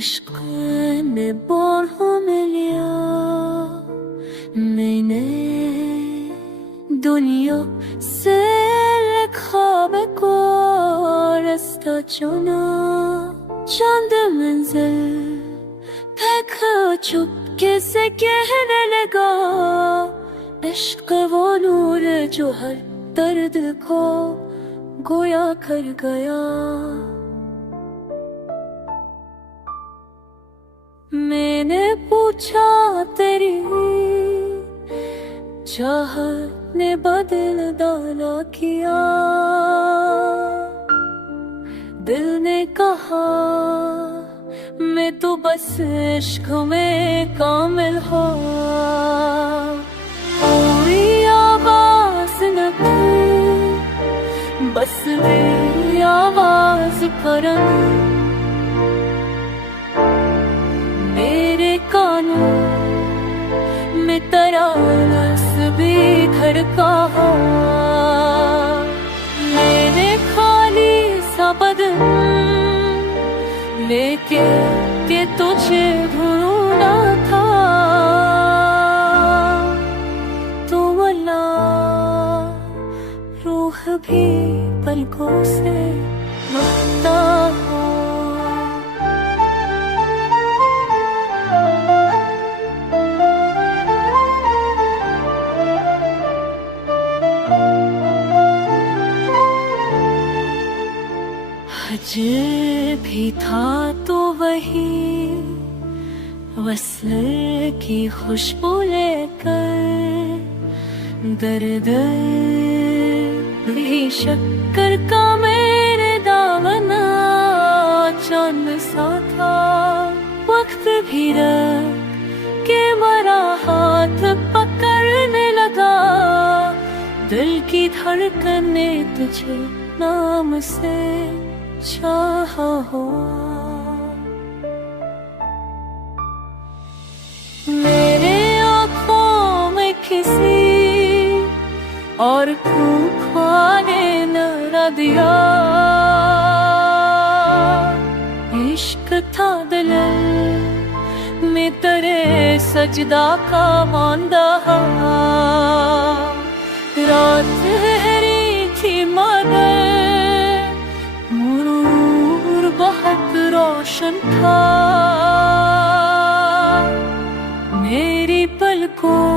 इश्क ने बाहों में लिया मैंने दुनिया से ख्वाब को रास्ता चुना। चंद मंजिल देखा चुपके से कहने लगा, इश्क वो नूर जो हर दर्द को गोया कर गया। मैंने पूछा तेरी चाहत ने बदल डाला किया, दिल ने कहा मैं तो बस इश्क में कामिल हो। कोई आवाज न थी बस मेरी आवाज पर मेरे कानों में तरास भी धड़का हो। मैंने खाली सा बदन लेके के तुझे ढूंढा था, तो वल्ला रूह भी पलकों से बहता हो। हजर भी था तो वही वस्ल की खुशबू लेकर, दर्द भी शक्कर का मेरे दामना चांद सा था। वक्त भी रख के मरा हाथ पकड़ने लगा, दिल की धड़कन ने तुझे नाम से चाहा हो। मेरे आँखों में किसी और को खाने न दिया, इश्क था दिल में तेरे सजदा का मांदा। रात हरी थी मगर बहुत रोशन था, मेरी पलकों